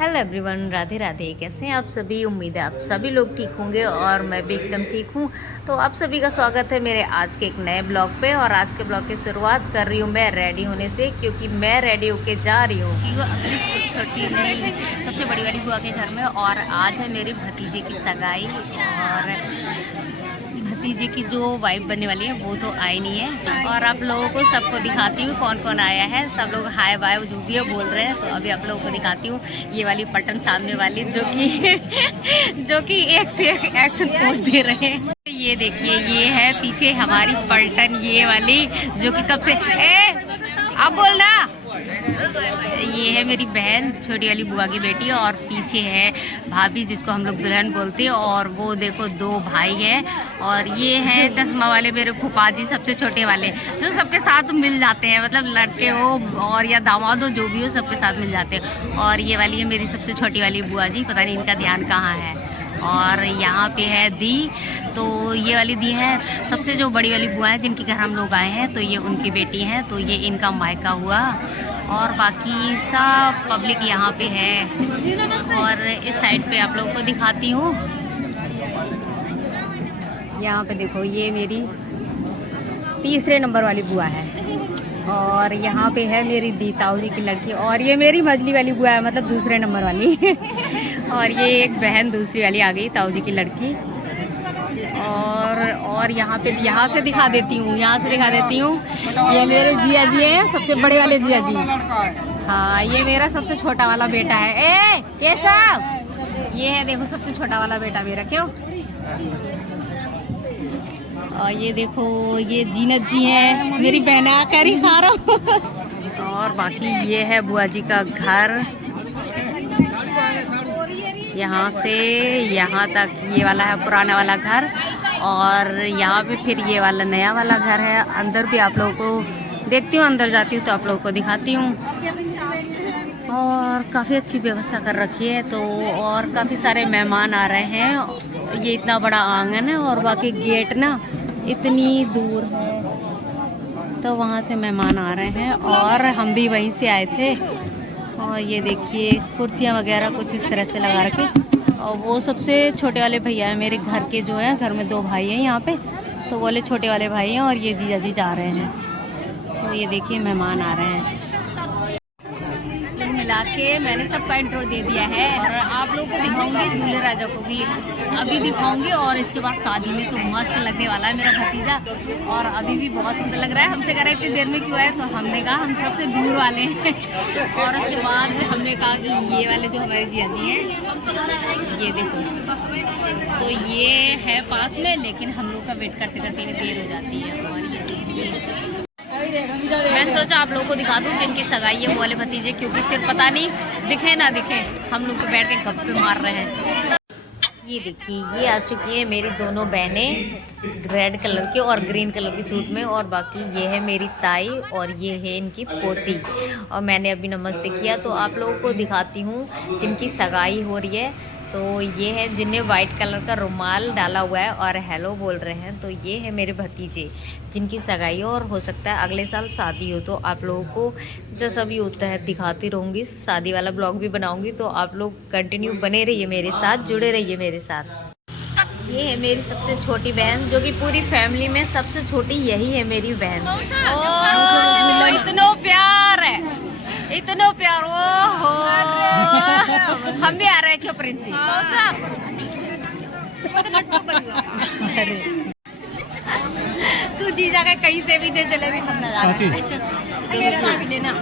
Hello everyone, Radhe Radhe. कैसे हैं आप सभी? उम्मीद है आप सभी लोग ठीक होंगे और मैं भी एकदम ठीक हूँ। तो आप सभी का स्वागत है मेरे आज के एक नए ब्लॉग पे। और आज के ब्लॉग की शुरुआत कर रही हूँ मैं रेडी होने से, क्योंकि मैं रेडी होके जा रही हूँ अपनी छोटी नहीं सबसे बड़ी वाली बुआ के घर में। और आज है मेरी भतीजे की सगाई, और भतीजे की जो वाइफ बनने वाली है वो तो आई नहीं है। और आप लोगों को सबको दिखाती हूँ कौन कौन आया है। सब लोग हाय बाय जो भी है बोल रहे हैं, तो अभी आप लोगों को दिखाती हूँ ये वाली पटन सामने वाली जो कि एक से एक एक्शन पोज दे रहे हैं। ये देखिए, ये है पीछे हमारी पलटन, ये वाली जो कि कब से अब बोलना। ये है मेरी बहन, छोटी वाली बुआ की बेटी, और पीछे है भाभी जिसको हम लोग दुल्हन बोलते हैं। और वो देखो दो भाई हैं, और ये है चश्मा वाले मेरे फूफा जी, सबसे छोटे वाले, जो सबके साथ मिल जाते हैं, मतलब लड़के हो और या दामाद हो, जो भी हो सबके साथ मिल जाते हैं। और ये वाली है मेरी सबसे छोटी वाली बुआ जी, पता नहीं इनका ध्यान कहाँ है। और यहाँ पे है दी, तो ये वाली दी है सबसे जो बड़ी वाली बुआ है जिनके घर हम लोग आए हैं, तो ये उनकी बेटी हैं, तो ये इनका मायका हुआ। और बाकी सब पब्लिक यहाँ पे है। और इस साइड पे आप लोगों को दिखाती हूँ, यहाँ पे देखो ये मेरी तीसरे नंबर वाली बुआ है। और यहाँ पे है मेरी दी ताऊ जी की लड़की, और ये मेरी मझली वाली बुआ है, मतलब दूसरे नंबर वाली और ये एक बहन दूसरी वाली आ गई, ताऊ जी की लड़की। और यहाँ से दिखा देती हूँ, ये मेरे जिया जी हैं, सबसे बड़े वाले जिया जी। हाँ, ये मेरा सबसे छोटा वाला बेटा है। ये सब ये है, देखो सबसे छोटा वाला बेटा मेरा। क्यों? और ये देखो ये जीनत जी हैं, मेरी बहना करी खा रहा हूँ और बाकी ये है बुआ जी का घर, यहाँ से यहाँ तक ये वाला है पुराना वाला घर। और यहाँ पे फिर ये वाला नया वाला घर है। अंदर भी आप लोगों को देखती हूँ, अंदर जाती हूँ तो आप लोगों को दिखाती हूँ। और काफ़ी अच्छी व्यवस्था कर रखी है, तो और काफ़ी सारे मेहमान आ रहे हैं। ये इतना बड़ा आंगन है, और बाकी गेट ना इतनी दूर है, तो वहाँ से मेहमान आ रहे हैं, और हम भी वहीं से आए थे। और ये देखिए कुर्सियाँ वगैरह कुछ इस तरह से लगा रखे। और वो सबसे छोटे वाले भैया है मेरे घर के, जो है घर में दो भाई हैं यहाँ पे, तो वो वाले छोटे वाले भाई हैं, और ये जीजा जी जा रहे हैं। तो ये देखिए मेहमान आ रहे हैं। मिला के मैंने सबका इंट्रो दे दिया है, और आप लोगों को दिखाऊंगी दूल्हे राजा को भी अभी दिखाऊंगी। और इसके बाद शादी में तो मस्त लगने वाला है मेरा भतीजा, और अभी भी बहुत सुंदर लग रहा है। हमसे कह रहे इतनी देर में क्यों आए, तो हमने कहा हम सबसे दूर वाले हैं और उसके बाद में हमने कहा कि ये वाले जो हमारे जिया जी हैं, ये देखो, तो ये है पास में, लेकिन हम लोग का वेट करते करते देर हो जाती है। और ये देखिए मैंने सोचा आप लोगों को दिखा दूं जिनकी सगाई है वो वाले भतीजे, क्योंकि फिर पता नहीं दिखे ना दिखे, हम लोग तो बैठ के गप्पे मार रहे हैं। ये देखिए ये आ चुकी है मेरी दोनों बहनें, रेड कलर की और ग्रीन कलर की सूट में। और बाकी ये है मेरी ताई, और ये है इनकी पोती। और मैंने अभी नमस्ते किया, तो आप लोगों को दिखाती हूँ जिनकी सगाई हो रही है। तो ये है जिन्हें वाइट कलर का रुमाल डाला हुआ है और हेलो बोल रहे हैं, तो ये है मेरे भतीजे जिनकी सगाई हो, और हो सकता है अगले साल शादी हो। तो आप लोगों को जैसा भी होता है दिखाती रहूँगी, शादी वाला ब्लॉग भी बनाऊँगी, तो आप लोग कंटिन्यू बने रहिए मेरे साथ, जुड़े रहिए मेरे साथ। ये है मेरी सबसे छोटी बहन, जो कि पूरी फैमिली में सबसे छोटी यही है मेरी बहन। इतना प्यार है, इतना प्यार। हो हम भी आ रहे हैं क्यों प्रिंसी? अरे तू जी जाकर कहीं से भी दे जलेबी, हम ना जा रहे हैं, मेरे को भी लेना।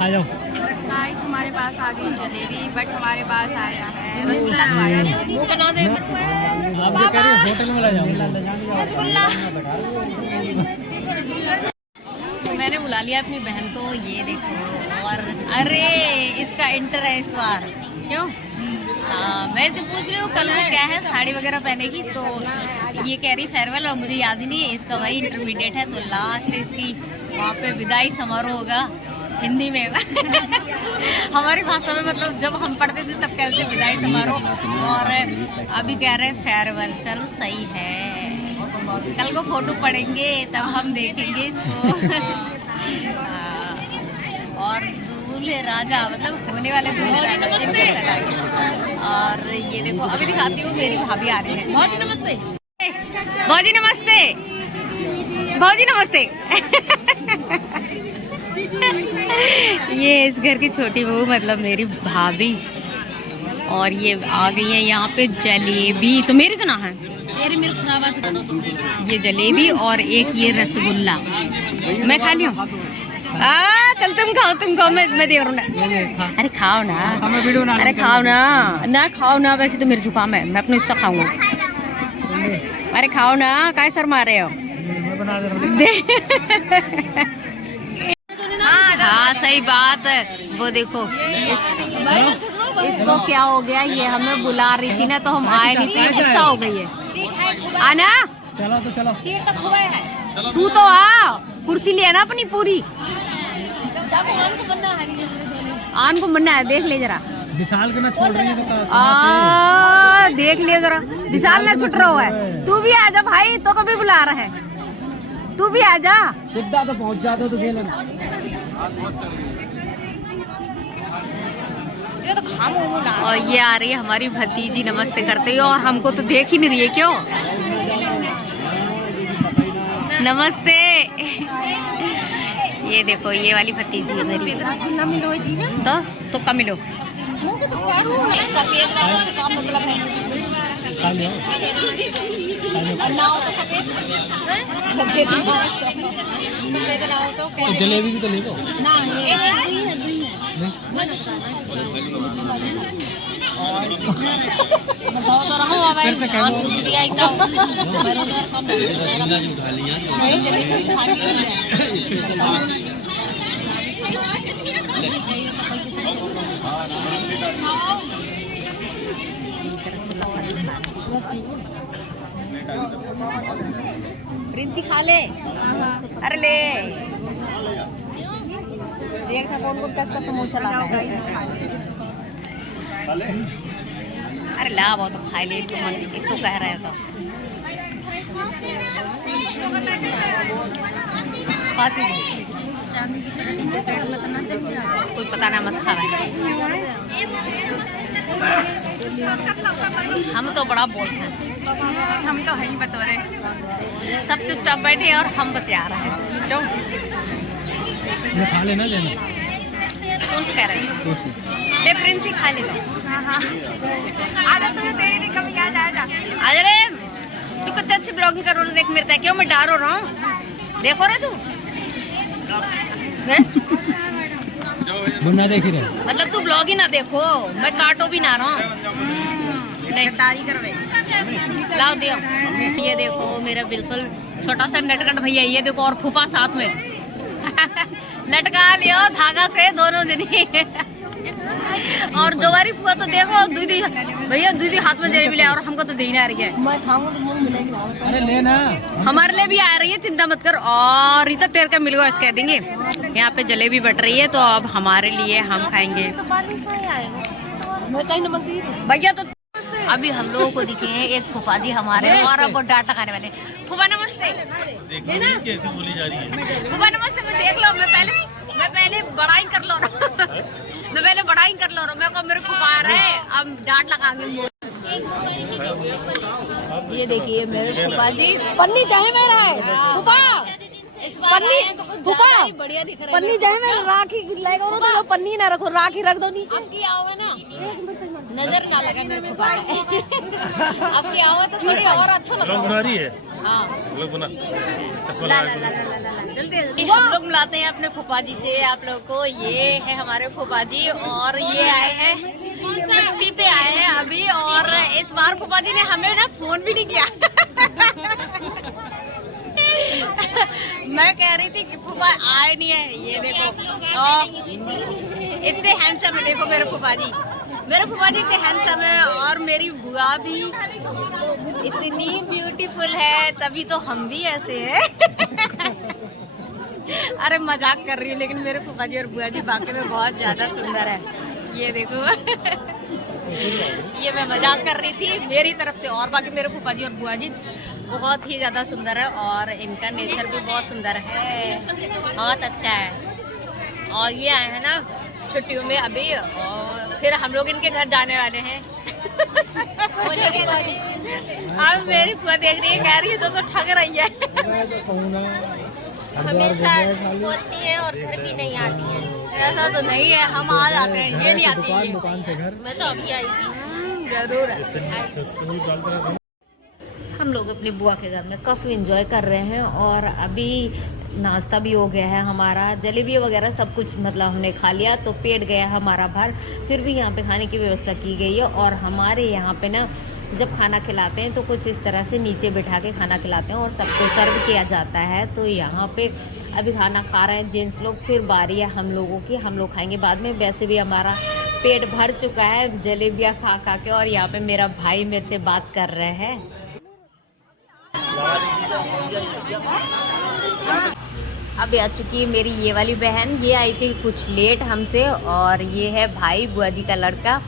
हेलो गाइस, हमारे पास आ गई जलेबी, बट हमारे पास आया है रसगुल्ला। तो आया नहीं, बना दे। आप जो कह रहे हो होटल में ले जाओ रसगुल्ला। मैंने बुला लिया अपनी बहन को, ये देखो। और अरे इसका इंटर है इस बार, क्यों? मैं इसे पूछ रही हूँ कल वो क्या है साड़ी वगैरह पहनेगी, तो ये कह रही फेयरवेल, और मुझे याद ही नहीं है इसका भाई इंटरमीडिएट है, तो लास्ट इसकी वहाँ पे विदाई समारोह होगा हिंदी में हमारी भाषा में, मतलब जब हम पढ़ते थे तब कहते थे विदाई समारोह, और अभी कह रहे हैं फेयरवेल। चलो सही है, कल को फोटो पढ़ेंगे तब हम देखेंगे इसको और दूर दूल्हे राजा मतलब होने वाले दूल्हे राजा जिनके सगाई। और ये देखो अभी दिखाती हूँ, मेरी भाभी आ रही है। भौजी नमस्ते, भौजी नमस्ते, भौजी नमस्ते। ये इस घर की छोटी बहू मतलब मेरी भाभी, और ये आ गई है यहाँ पे जलेबी। तो मेरी तो ना है, मेरे खराब आती। ये जलेबी और एक ये रसगुल्ला मैं खा लियो। चल तुम खाओ, मैं दे रहा हूँ। अरे खाओ ना, अरे खाओ ना, खाओ ना। वैसे तो मेरे जुकाम है, मैं अपने हिस्सा खाऊंगा। अरे खाओ ना, काय सर मारे हो। हाँ सही बात है। वो देखो इसको क्या हो गया, ये हमें बुला रही थी ना तो हम आए नहीं थे, गुस्सा हो गई है। आना, चलो तो चलो। तू तो आ, कुर्सी लिया ना अपनी पूरी। आन को मन्ना है, देख ले जरा। विशाल के ना छोड़ रही है तो देख लिया जरा, विशाल ना छुट रहा है। तू भी आ जा भाई, तो कभी बुला रहा है, तू भी आ जा। सीधा तो पहुंच जाते तो खेल। और ये आ रही है हमारी भतीजी, नमस्ते करते हुए, और हमको तो देख ही नहीं रही है। क्यों? नमस्ते। ये देखो ये वाली भतीजी है मेरी। तो कम मिलो। सफेद वालों से क्या मतलब है? और नाव तो सफेद नाव तो जलेबी भी तो ले लो ना। दुई है बताओ तो रहो भाई। जलेबी खा प्रिंसी खा ले। अरे ले देख था कौन कौन कसका समूह चलाता है। अरे ला वो तो खा ले, तो कह रहे हो तो कोई पता ना मत खा रहा। हम तो बड़ा बोलते हैं, हम तो है ही बतौरे। सब चुपचाप बैठे और हम बतिया रहे हैं। क्यों खा लेना देना। कौन से कह रहे हैं? ले प्रिंसी खा ले। आजा तुझे तेरी भी कमी आ जा। अरे तू कितने अच्छी ब्लॉगिंग कर रहा है, देख मेरे क्यों मैं डार हो रहा हूँ। देखो रे तू मुन्ना देख ही रहे। मतलब तू ब्लॉग ही ना देखो, मैं काटो भी ना रहा हूँ। गद्दारी करवे। लाओ दियो। ये देखो मेरा बिल्कुल छोटा सा नटखट भैया, ये देखो, और फूफा साथ में लटका लियो धागा से दोनों जनी। और जोवारी फुआ तो देखो दीदी भैया, दीदी हाथ में जलेबी ले, और हमको तो दे ना रही है। मैं खाऊंगा तो मुंह मिलेगी। अरे लेना, हमारे लिए भी आ रही है, चिंता मत कर। और रीता तेरे का मिलेगा कह देंगे। यहाँ पे जलेबी बट रही है, तो अब हमारे लिए हम खाएंगे भैया। तो अभी हम लोगों को दिखे हैं एक फूफा जी हमारे, और अब वो डांटा खाने वाले। फूफा नमस्ते। फूफा नमस्ते। मैं देख लो, मैं पहले बड़ाई कर लो रहा। मैं पहले बड़ाई कर लो रहा। मेरे को मेरे फूफा आ रहे हैं, अब डांट लगाएंगे। ये देखिए मेरे फूफा जी, पन्नी चाहे मेरा है फूफा, पन्नी फूफा बढ़िया दिख रहा है। पन्नी चाहे मेरा राखी लाएगा ना, तो पन्नी ना रखो, राखी रख दो नीचे। आपकी आओ ना, नजर ना लगे मेरे फूफा। आपकी आओ तो थोड़ी और अच्छा लगता है। हाँ जल्दी हम लोग मिलाते हैं अपने फूफा जी से आप लोगों को। ये है हमारे फूफा जी, और ये आए हैं छुट्टी पे आए हैं अभी। और इस बार फूफा जी ने हमें ना फोन भी नहीं किया। मैं कह रही थी कि फूफा आए नहीं है। ये देखो इतने हैंडसम है, देखो मेरे फूफा जी इतने हैंडसम है, और मेरी बुआ भी इतनी ब्यूटीफुल है, तभी तो हम भी ऐसे हैं। अरे मजाक कर रही हूँ, लेकिन मेरे फूफा जी और बुआ जी वाकई में बहुत ज्यादा सुंदर है। ये देखो ये मैं मजाक कर रही थी मेरी तरफ से, और बाकी मेरे फूफा जी और बुआ जी बहुत ही ज़्यादा सुंदर है, और इनका नेचर भी बहुत सुंदर है, बहुत अच्छा है। और ये आए हैं ना छुट्टियों में अभी, और फिर हम लोग इनके घर जाने वाले हैं। अब मेरी बुआ देख रही है, कह रही है तो ठग रही है। हमेशा बोलती है और घर भी नहीं आती है। ऐसा तो नहीं है, हम आ जाते हैं, ये नहीं आती है। दुकान से घर। मैं तो अभी आई थी। जरूर। हम लोग अपनी बुआ के घर में काफ़ी एंजॉय कर रहे हैं और अभी नाश्ता भी हो गया है हमारा, जलेबी वगैरह सब कुछ मतलब हमने खा लिया, तो पेट गया हमारा भर। फिर भी यहाँ पे खाने की व्यवस्था की गई है और हमारे यहाँ पे ना जब खाना खिलाते हैं तो कुछ इस तरह से नीचे बिठा के खाना खिलाते हैं और सबको सर्व किया जाता है। तो यहाँ पे अभी खाना खा रहे हैं जेंट्स लोग, फिर बारी है हम लोगों की, हम लोग खाएंगे बाद में। वैसे भी हमारा पेट भर चुका है जलेबियाँ खा खा के। और यहाँ पे मेरा भाई मेरे से बात कर रहे हैं। अभी आ चुकी है मेरी ये वाली बहन, ये आई थी कुछ लेट हमसे, और ये है भाई बुआ जी का लड़का।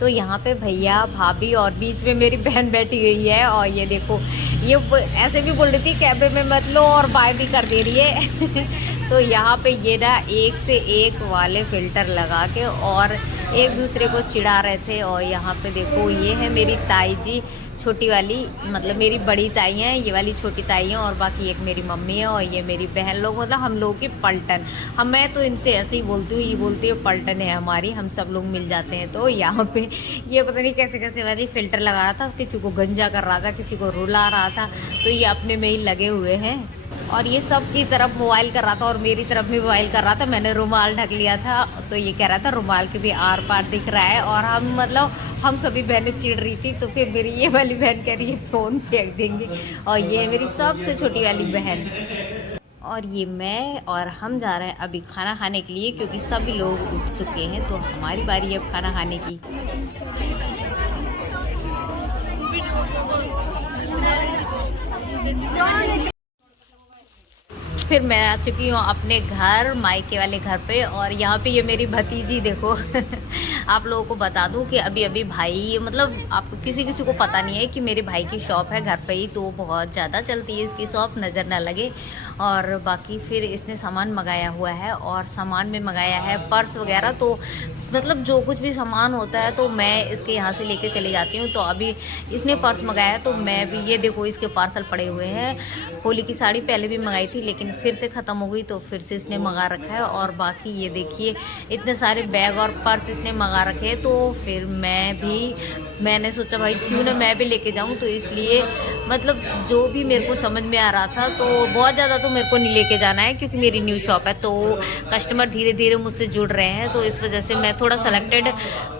तो यहाँ पे भैया भाभी और बीच में मेरी बहन बैठी हुई है। और ये देखो, ये ऐसे भी बोल रही थी कैमरे में मत लो, और बाय भी कर दे रही है। तो यहाँ पे ये ना एक से एक वाले फ़िल्टर लगा के और एक दूसरे को चिढ़ा रहे थे। और यहाँ पे देखो, ये है मेरी ताई जी, छोटी वाली, मतलब मेरी बड़ी ताई हैं, ये वाली छोटी ताई हैं, और बाकी एक मेरी मम्मी है और ये मेरी बहन लोग, मतलब हम लोगों की पलटन। मैं तो इनसे ऐसे ही बोलती हूँ, ये बोलती है पलटन है हमारी, हम सब लोग मिल जाते हैं। तो यहाँ पे ये पता नहीं कैसे कैसे वाली फ़िल्टर लगा रहा था, किसी को गंजा कर रहा था, किसी को रुला रहा था, तो ये अपने में ही लगे हुए हैं। और ये सब की तरफ मोबाइल कर रहा था और मेरी तरफ भी मोबाइल कर रहा था। मैंने रुमाल ढक लिया था, तो ये कह रहा था रुमाल के भी आर पार दिख रहा है। और हम सभी बहनें चिढ़ रही थी। तो फिर मेरी ये वाली बहन कह रही है फ़ोन फेंक देंगे, और ये है मेरी सबसे छोटी वाली बहन। और ये मैं और हम जा रहे हैं अभी खाना खाने के लिए, क्योंकि सभी लोग उठ चुके हैं, तो हमारी बारी है अब खाना खाने की। फिर मैं आ चुकी हूँ अपने घर, मायके वाले घर पे। और यहाँ पे ये मेरी भतीजी देखो। आप लोगों को बता दूँ कि अभी अभी भाई, मतलब आप किसी को पता नहीं है कि मेरे भाई की शॉप है घर पे ही, तो बहुत ज़्यादा चलती है इसकी शॉप, नज़र ना लगे। और बाकी फिर इसने सामान मंगाया हुआ है, और सामान में मंगाया है पर्स वगैरह। तो मतलब जो कुछ भी सामान होता है तो मैं इसके यहाँ से लेके चली जाती हूँ। तो अभी इसने पर्स मंगाया है, तो मैं भी, ये देखो इसके पार्सल पड़े हुए हैं। होली की साड़ी पहले भी मंगाई थी, लेकिन फिर से ख़त्म हो गई, तो फिर से इसने मंगा रखा है। और बाकी ये देखिए, इतने सारे बैग और पर्स इसने मंगा रखे हैं। तो फिर मैंने सोचा भाई क्यों ना मैं भी लेके जाऊँ। तो इसलिए मतलब जो भी मेरे को समझ में आ रहा था, तो बहुत ज़्यादा तो मेरे को नहीं लेके जाना है, क्योंकि मेरी न्यू शॉप है, तो कस्टमर धीरे धीरे मुझसे जुड़ रहे हैं। तो इस वजह से मैं थोड़ा सेलेक्टेड,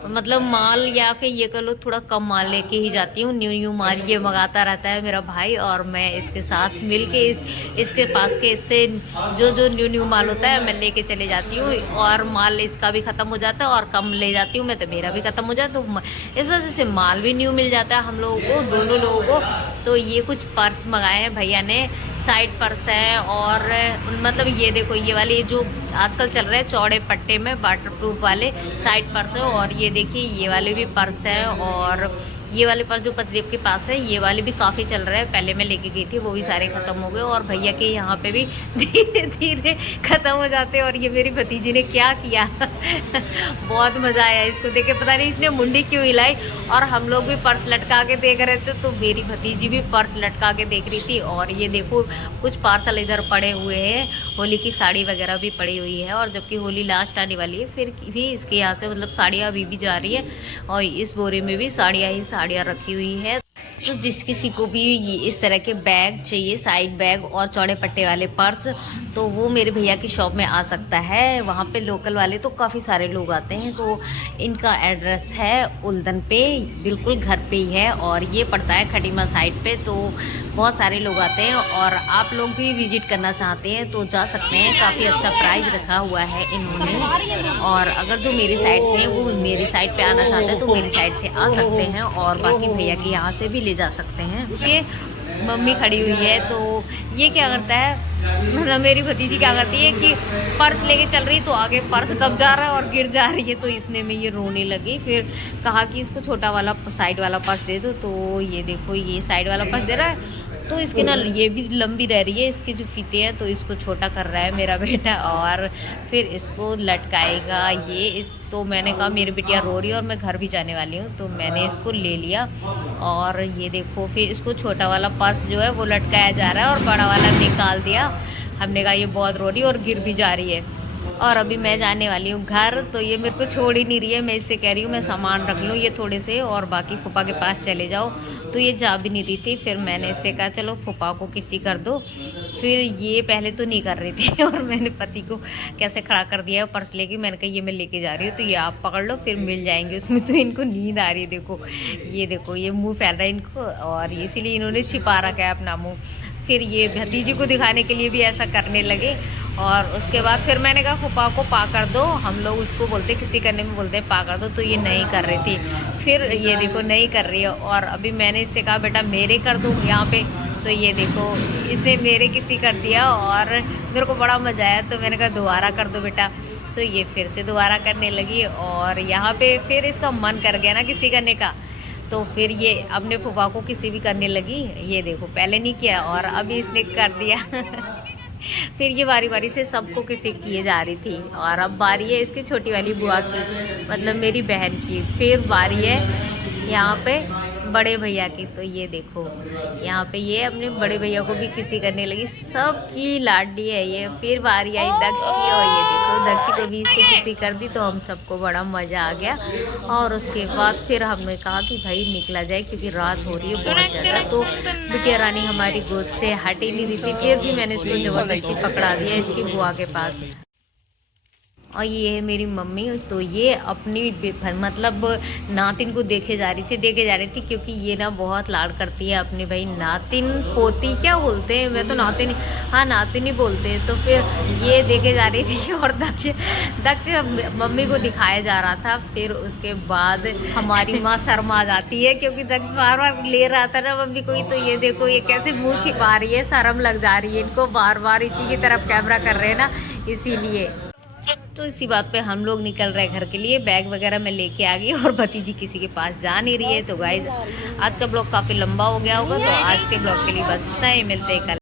मतलब माल, या फिर ये कह लो थोड़ा कम माल लेके ही जाती हूँ। न्यू माल ये मंगाता रहता है मेरा भाई, और मैं इसके साथ मिल के इसके पास के इससे जो न्यू माल होता है मैं लेके चले जाती हूँ। और माल इसका भी ख़त्म हो जाता है, और कम ले जाती हूँ मैं तो मेरा भी ख़त्म हो जाता है। तो इस वजह से माल भी न्यू मिल जाता है हम लोगों को, दोनों लोगों को। तो ये कुछ पर्स मंगाए हैं भैया ने, साइड पर्स है। और मतलब ये देखो, ये वाले जो आजकल चल रहे हैं चौड़े पट्टे में वाटरप्रूफ वाले साइड पर्स है। और ये देखिए, ये वाले भी पर्स हैं। और ये वाले पर्स जो पतिदेव के पास है, ये वाले भी काफ़ी चल रहे हैं। पहले मैं लेके गई थी, वो भी सारे ख़त्म हो गए। और भैया के यहाँ पे भी धीरे धीरे ख़त्म हो जाते हैं। और ये मेरी भतीजी ने क्या किया बहुत मज़ा आया इसको देख के, पता नहीं इसने मुंडी क्यों हिलाई। और हम लोग भी पर्स लटका के देख रहे थे, तो मेरी भतीजी भी पर्स लटका के देख रही थी। और ये देखो, कुछ पार्सल इधर पड़े हुए हैं, होली की साड़ी वगैरह भी पड़ी हुई है। और जबकि होली लास्ट आने वाली है, फिर भी इसके यहाँ से मतलब साड़ियाँ अभी भी जा रही है। और इस बोरे में भी साड़ियाँ रखी हुई है। तो जिस किसी को भी ये इस तरह के बैग चाहिए, साइड बैग और चौड़े पट्टे वाले पर्स, तो वो मेरे भैया की शॉप में आ सकता है। वहाँ पे लोकल वाले तो काफ़ी सारे लोग आते हैं। तो इनका एड्रेस है उल्दन पे, बिल्कुल घर पे ही है, और ये पड़ता है खटीमा साइड पे। तो बहुत सारे लोग आते हैं, और आप लोग भी विजिट करना चाहते हैं तो जा सकते हैं। काफ़ी अच्छा प्राइस रखा हुआ है इन्होंने। और अगर जो मेरी साइड से हैं वो मेरी साइड पे आना चाहते हैं तो मेरी साइड से आ सकते हैं, और बाकी भैया के यहाँ से भी ले जा सकते हैं। ये मम्मी खड़ी हुई है, तो ये क्या करता है, मतलब मेरी भतीजी क्या करती है कि पर्स लेके चल रही, तो आगे पर्स कब जा रहा है और गिर जा रही है। तो इतने में ये रोने लगी। फिर कहा कि इसको छोटा वाला साइड वाला पर्स दे दो। तो ये देखो, ये साइड वाला पर्स दे रहा है, तो इसकी ना ये भी लंबी रह रही है, इसकी जो फीते हैं, तो इसको छोटा कर रहा है मेरा बेटा और फिर इसको लटकाएगा ये तो मैंने कहा मेरी बिटिया रो रही है और मैं घर भी जाने वाली हूँ, तो मैंने इसको ले लिया और ये देखो फिर इसको छोटा वाला पर्स जो है वो लटकाया जा रहा है और बड़ा वाला निकाल दिया। हमने कहा ये बहुत रो रही है और गिर भी जा रही है। और अभी मैं जाने वाली हूँ घर, तो ये मेरे को छोड़ ही नहीं रही है। मैं इससे कह रही हूँ मैं सामान रख लूँ ये थोड़े से और बाकी फूफा के पास चले जाओ, तो ये जा भी नहीं रही थी। फिर मैंने इससे कहा चलो फूफा को किसी कर दो। फिर ये पहले तो नहीं कर रही थी और मैंने पति को कैसे खड़ा कर दिया है पर्स लेके। मैंने कहा ये मैं लेके जा रही हूँ, तो ये आप पकड़ लो फिर मिल जाएंगे उसमें। तो इनको नींद आ रही है, देखो ये मुँह फैल रहा है इनको और इसीलिए इन्होंने छिपा रखा है अपना मुँह। फिर ये भतीजी को दिखाने के लिए भी ऐसा करने लगे और उसके बाद फिर मैंने कहा फूफा को पा कर दो, हम लोग उसको बोलते किसी करने में बोलते हैं पा कर दो, तो ये नहीं कर रही थी। फिर ये देखो नहीं कर रही है और अभी मैंने इससे कहा बेटा मेरे कर दूँ यहाँ पे, तो ये देखो इसने मेरे किसी कर दिया और मेरे को बड़ा मज़ा आया। तो मैंने कहा दोबारा कर दो बेटा, तो ये फिर से दोबारा करने लगी और यहाँ पे फिर इसका मन कर गया ना किसी करने का, तो फिर ये अपने फूफा को किसी भी करने लगी। ये देखो पहले नहीं किया और अभी इसने कर दिया फिर ये बारी बारी से सबको किसी किए जा रही थी और अब बारी है इसकी छोटी वाली बुआ की, मतलब मेरी बहन की। फिर बारी है यहाँ पे बड़े भैया की, तो ये देखो यहाँ पे ये अपने बड़े भैया को भी किसी करने लगी, सबकी लाडली है ये। फिर बारी आई दक्ष की और ये देखो दक्ष को भी इसकी किसी कर दी, तो हम सबको बड़ा मज़ा आ गया। और उसके बाद फिर हमने कहा कि भाई निकला जाए क्योंकि रात हो रही है बहुत ज़्यादा। तो बिटिया रानी हमारी गोद से हट ही नहीं रही थी, फिर भी मैंने इसको ज़बरदस्ती पकड़ा दिया इसकी बुआ के पास। और ये है मेरी मम्मी, तो ये अपनी मतलब नातिन को देखे जा रही थी क्योंकि ये ना बहुत लाड करती है अपनी भाई नातिन पोती क्या बोलते हैं, मैं तो नातिन, हाँ नातिन ही बोलते हैं। तो फिर ये देखे जा रही थी और दक्ष मम्मी को दिखाया जा रहा था। फिर उसके बाद हमारी माँ शर्मा जाती है क्योंकि दक्ष बार बार ले रहा था ना मम्मी को ही, तो ये देखो ये कैसे मुँह छिपा रही है, शर्म लग जा रही है इनको, बार बार इसी की तरफ कैमरा कर रहे हैं ना इसीलिए। तो इसी बात पे हम लोग निकल रहे घर के लिए, बैग वगैरह मैं लेके आ गई और भतीजी किसी के पास जा नहीं रही है। तो गाइज आज का ब्लॉग काफ़ी लंबा हो गया होगा, तो आज के ब्लॉग के लिए बस इतना ही, मिलते हैं कल।